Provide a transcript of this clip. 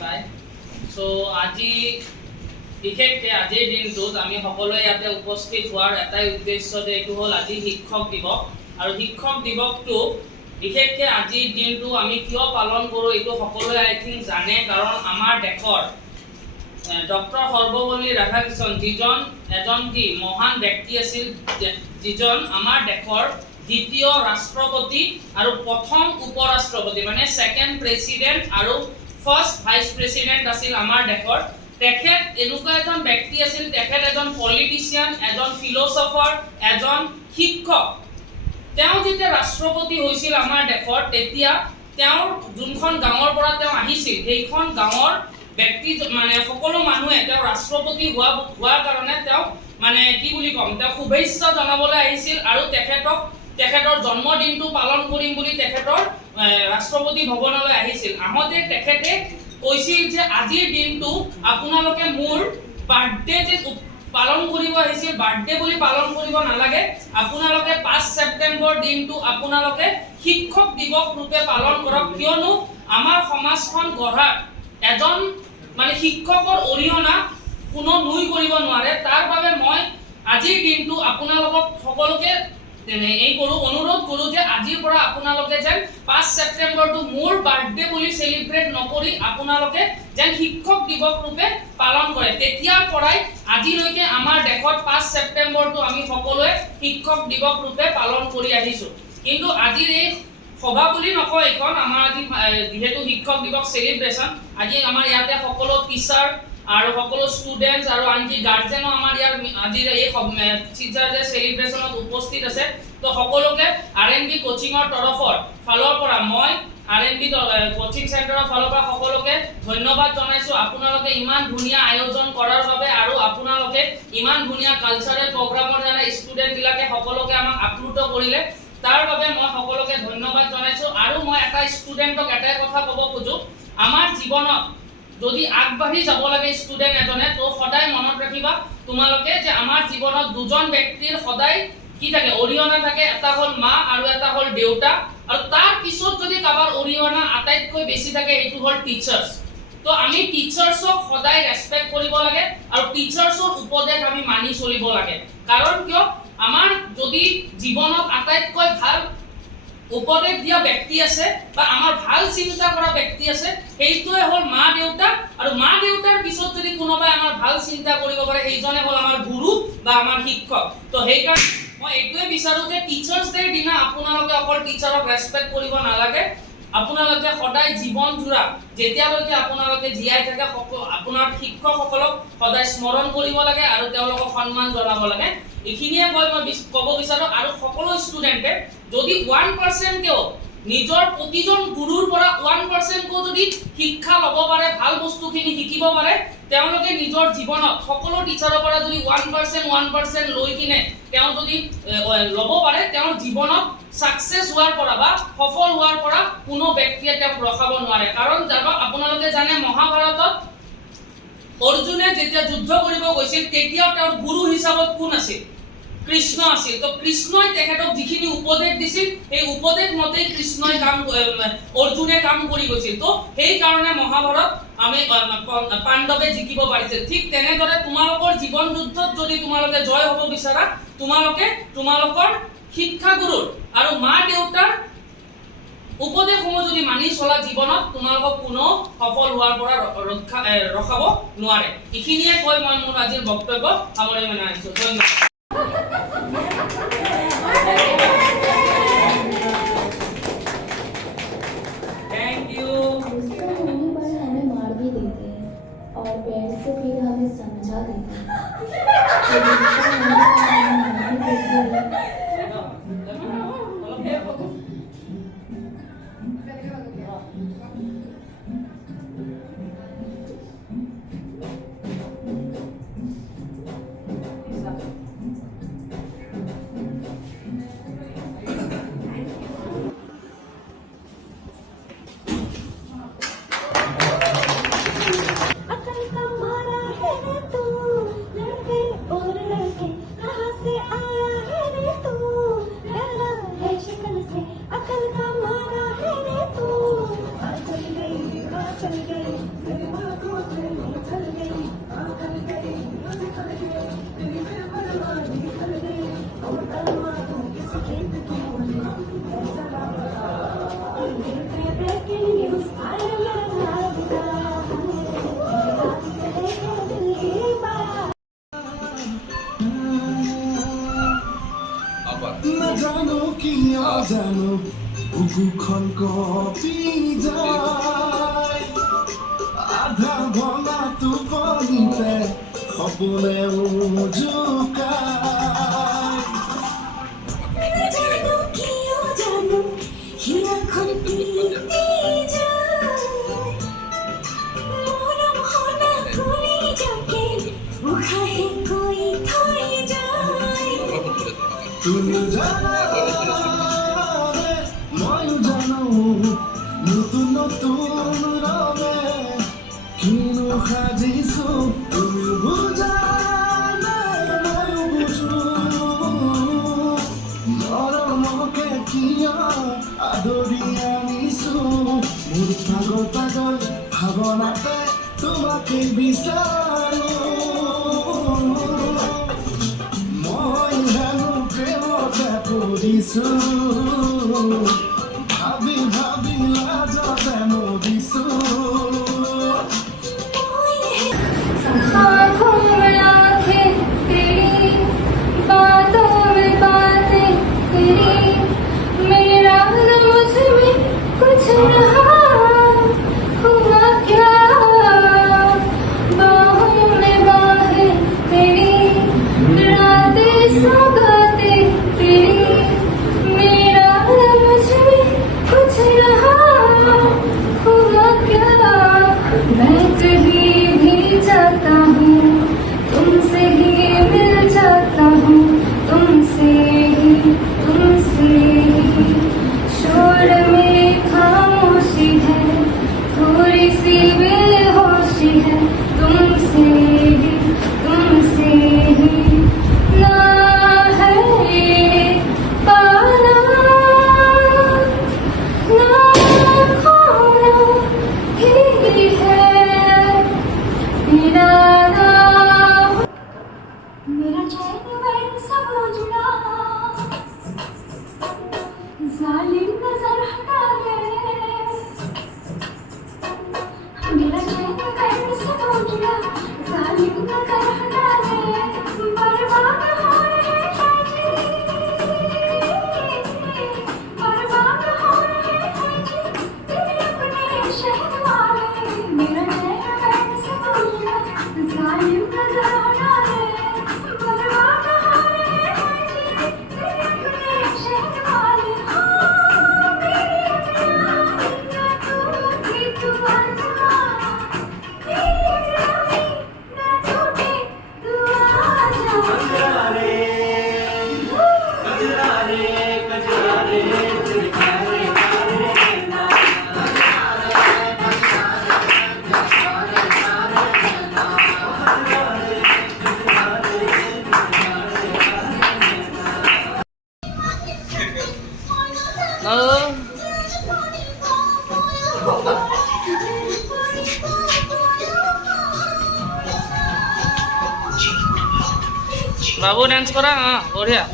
পায়। সো আজি বিশেষকৈ আজিৰ দিনটোত আমি সকলোৱে ইয়াতে উপস্থিত হোৱাৰ এটাই উদ্দেশ্য যে এইটো হ'ল আজি শিক্ষক দিৱস। আৰু শিক্ষক দিৱসটো বিশেষকৈ আজিৰ দিনটো আমি কিয় পালন কৰোঁ এইটো সকলোৱে আই থিংক জানে, কাৰণ আমাৰ দেশৰ ডক্টৰ সৰ্বপল্লী ৰাধাকৃষ্ণন যিজন এজন কি মহান ব্যক্তি আছিল, যিজন আমাৰ দেশৰ দ্বিতীয় ৰাষ্ট্ৰপতি আৰু প্ৰথম উপৰাষ্ট্ৰপতি, মানে ছেকেণ্ড প্ৰেচিডেণ্ট আৰু ফাৰ্ষ্ট ভাইচ প্ৰেচিডেণ্ট আছিল আমাৰ দেশৰ। তেখেত এনেকুৱা এজন ব্যক্তি আছিল, তেখেত এজন পলিটিচিয়ান, এজন ফিলচফাৰ, এজন শিক্ষক। তেওঁ যেতিয়া ৰাষ্ট্ৰপতি হৈছিল আমাৰ দেশৰ, তেতিয়া তেওঁৰ যোনখন গাঁৱৰ পৰা তেওঁ আহিছিল, সেইখন গাঁৱৰ ব্যক্তি মানে সকলো মানুহে তেওঁ ৰাষ্ট্ৰপতি হোৱাৰ কাৰণে তেওঁ মানে কি বুলি ক'ম, তেওঁ শুভেচ্ছা জনাবলৈ আহিছিল আৰু তেখেতৰ জন্মদিনটো পালন কৰিম বুলি তেখেতৰ ৰাষ্ট্ৰপতি ভৱনলৈ আহিছিল। আহোঁতে তেখেতে কৈছিল যে আজিৰ দিনটো আপোনালোকে মোৰ বাৰ্থডে যে পালন কৰিব আহিছিল, বাৰ্থডে বুলি পালন কৰিব নালাগে, আপোনালোকে 5 ছেপ্টেম্বৰ দিনটো আপোনালোকে শিক্ষক দিৱস ৰূপে পালন কৰক, কিয়নো আমাৰ সমাজখন গঢ়াত এজন মানে শিক্ষকৰ অৰিহণা কোনো নুই কৰিব নোৱাৰে। তাৰ বাবে মই আজিৰ দিনটো আপোনালোকক সকলোকে অনুৰোধ কৰোঁ যে আজিৰ পৰা আপোনালোকে যেন 5 ছেপ্টেম্বৰটো মোৰ বাৰ্থডে বুলি চেলিব্ৰেট নকৰি আপোনালোকে যেন শিক্ষক দিৱস ৰূপে পালন কৰে। তেতিয়াৰ পৰাই আজিলৈকে আমাৰ দেশত 5 ছেপ্টেম্বৰটো আমি সকলোৱে শিক্ষক দিৱস ৰূপে পালন কৰি আহিছোঁ। কিন্তু আজিৰ এই সভা বুলি নকয়, এইখন আমাৰ আজি যিহেতু শিক্ষক দিৱস চেলিব্ৰেশ্যন, আজি আমাৰ ইয়াতে সকলো টিচাৰ আৰু সকলো ষ্টুডেণ্টছ আৰু আনকি গাৰ্জেনো আমাৰ ইয়াৰ আজিৰ এই টিচাৰ ডে চেলিব্ৰেশ্যনত উপস্থিত আছে। তো সকলোকে R&B কোচিঙৰ ফালৰ পৰা মই R&B কোচিং চেণ্টাৰৰ ফালৰ পৰা সকলোকে ধন্যবাদ জনাইছোঁ। আপোনালোকে ইমান ধুনীয়া আয়োজন কৰাৰ বাবে আৰু আপোনালোকে ইমান ধুনীয়া কালচাৰেল প্ৰগ্ৰামৰ দ্বাৰা ষ্টুডেণ্টবিলাকে সকলোকে আমাক আপ্লুত কৰিলে, তাৰ বাবে মই সকলোকে ধন্যবাদ জনাইছোঁ। আৰু মই এটা ষ্টুডেণ্টক এটাই কথা ক'ব খোজোঁ, আমাৰ জীৱনত যদি আগবাঢ়ি যাব লাগে ষ্টুডেণ্ট এজনে, তো সদায় মনত ৰাখিবা তোমালোকে যে আমাৰ জীৱনত দুজন ব্যক্তিৰ সদায় কি থাকে, অৰিহণা থাকে। এটা হ'ল মা আৰু এটা হ'ল দেউতা, আৰু তাৰ পিছত যদি কাৰোবাৰ অৰিহণা আটাইতকৈ বেছি থাকে সেইটো হ'ল টিচাৰ্ছ। তো আমি টিচাৰ্ছক সদায় ৰেচপেক্ট কৰিব লাগে আৰু টিচাৰ্ছৰ উপদেশ আমি মানি চলিব লাগে। কাৰণ কিয়, আমাৰ যদি জীৱনত আটাইতকৈ ভাল উপদেশ দিয়া ব্যক্তি আছে বা আমাৰ ভাল চিন্তা কৰা ব্যক্তি আছে, সেইটোৱে হ'ল মা দেউতা। আৰু মা দেউতাৰ পিছত যদি কোনোবাই আমাৰ ভাল চিন্তা কৰিব পাৰে, সেইজনে হ'ল আমাৰ গুৰু বা আমাৰ শিক্ষক। তো সেইকাৰণে মই এইটোৱে বিচাৰোঁ যে টিচাৰ্ছ ডেৰ দিনা আপোনালোকে অকল টিচাৰক ৰেচপেক্ট কৰিব নালাগে, আপোনালোকে সদায় জীৱন জোৰা যেতিয়ালৈকে আপোনালোকে জীয়াই থাকে আপোনাৰ শিক্ষকসকলক সদায় স্মৰণ কৰিব লাগে আৰু তেওঁলোকক সন্মান জনাব লাগে। এইখিনিয়ে মই ক'ব বিচাৰোঁ। আৰু সকলো ষ্টুডেণ্টে যদি 1%কেও নিজৰ প্ৰতিজন গুৰুৰ পৰা 1%কেও যদি শিক্ষা ল'ব পাৰে, ভাল বস্তুখিনি শিকিব পাৰে, তেওঁলোকে নিজৰ জীৱনত সকলো টিচাৰৰ পৰা যদি 1% লৈ কিনে তেওঁ যদি ল'ব পাৰে, তেওঁৰ জীৱনত ছাকচেছ হোৱাৰ পৰা বা সফল হোৱাৰ পৰা কোনো ব্যক্তিয়ে তেওঁক ৰখাব নোৱাৰে। কাৰণ আপোনালোকে জানে, মহাভাৰতত অৰ্জুনে যেতিয়া যুদ্ধ কৰিব গৈছিল, তেতিয়াও তেওঁৰ গুৰু হিচাপত কোন আছিল? কৃষ্ণ আছিল। তো কৃষ্ণই তেখেতক যিখিনি উপদেশ দিছিল, সেই উপদেশ মতেই অৰ্জুনে কাম কৰি গৈছিল। তো সেইকাৰণে মহাভাৰত আমি পাণ্ডৱে জিকিব পাৰিছিল। ঠিক তেনেদৰে তোমালোকৰ জীৱন যুদ্ধত যদি তোমালোকে জয় হ'ব বিচাৰা, তোমালোকে তোমালোকৰ শিক্ষাগুৰুৰ আৰু মা দেউতাৰ উপদেশসমূহ যদি মানি চলা, জীৱনত তোমালোকক কোনো সফল হোৱাৰ পৰা ৰখাব নোৱাৰে। এইখিনিয়ে কৈ মই মোৰ আজিৰ বক্তব্য সামৰণি মাৰিছোঁ। ধন্যবাদ। Thank you. हमें मार भी देते हैं और पेड़ से फिर हमें समझा देते हैं। अकल का मारा है तू, लड़के और लड़के না জানো কি অজানো বুকুখন কপি যায় আধা ভঙা টোপনিতে সপোনে জোকায় জানো কিয় জানো হিয়াখন পিটি যায় মৰম হনা খুলি যাকে উশাহে কৈ থৈ যায় তুমি জানা ময়ো জানো নতুন নতুন ৰঙে কিনো সাজিছো তুমি বুজা নাই ময়ো বুজো মৰমকে কিয় আদৰি আনিছো মোৰ পাগল পাগল ভাৱনাতে তোমাকে বিচাৰো মই হেনো প্ৰেমতে পৰিছো ভাবি ভাবি লাজতে মৰিছো आँखों में आँखें तेरी बातों में बातें तेरी मेरा मुझ में कुछ रहा हुआ क्या बाहों में बाहें तेरी रातें सौगातें तेरी मेरा मुझ में कुछ रहा हुआ क्या मैं कहीं भी जाता हूँ तुमसे ही मिल जाता हूँ तुमसे ही शोर में खामोशी है थोड़ी सी बेहोशी है तुमसे ही ना है पाना ना खोना ही है मेरा नाम मेरा चैन वैन सब उजड़ा जालिम नजर हटा ले मेरा चैन वैन सब उजड़ा जालिम नजर हटा ले बर्बाद हो रहे हैं जी बर्बाद हो रहे हैं जी तेरे अपने शहर वाले मेरा चैन वैन सब उजड़ा जालिम नजर हटा ले बर्बाद हो रहे हैं जी तेरे अपने शहर वाले मेरी अपना न तू भी तू अनजाना मेरी अपना न टूटे तू आजा বাবু ডান্স করা বঢ়িয়া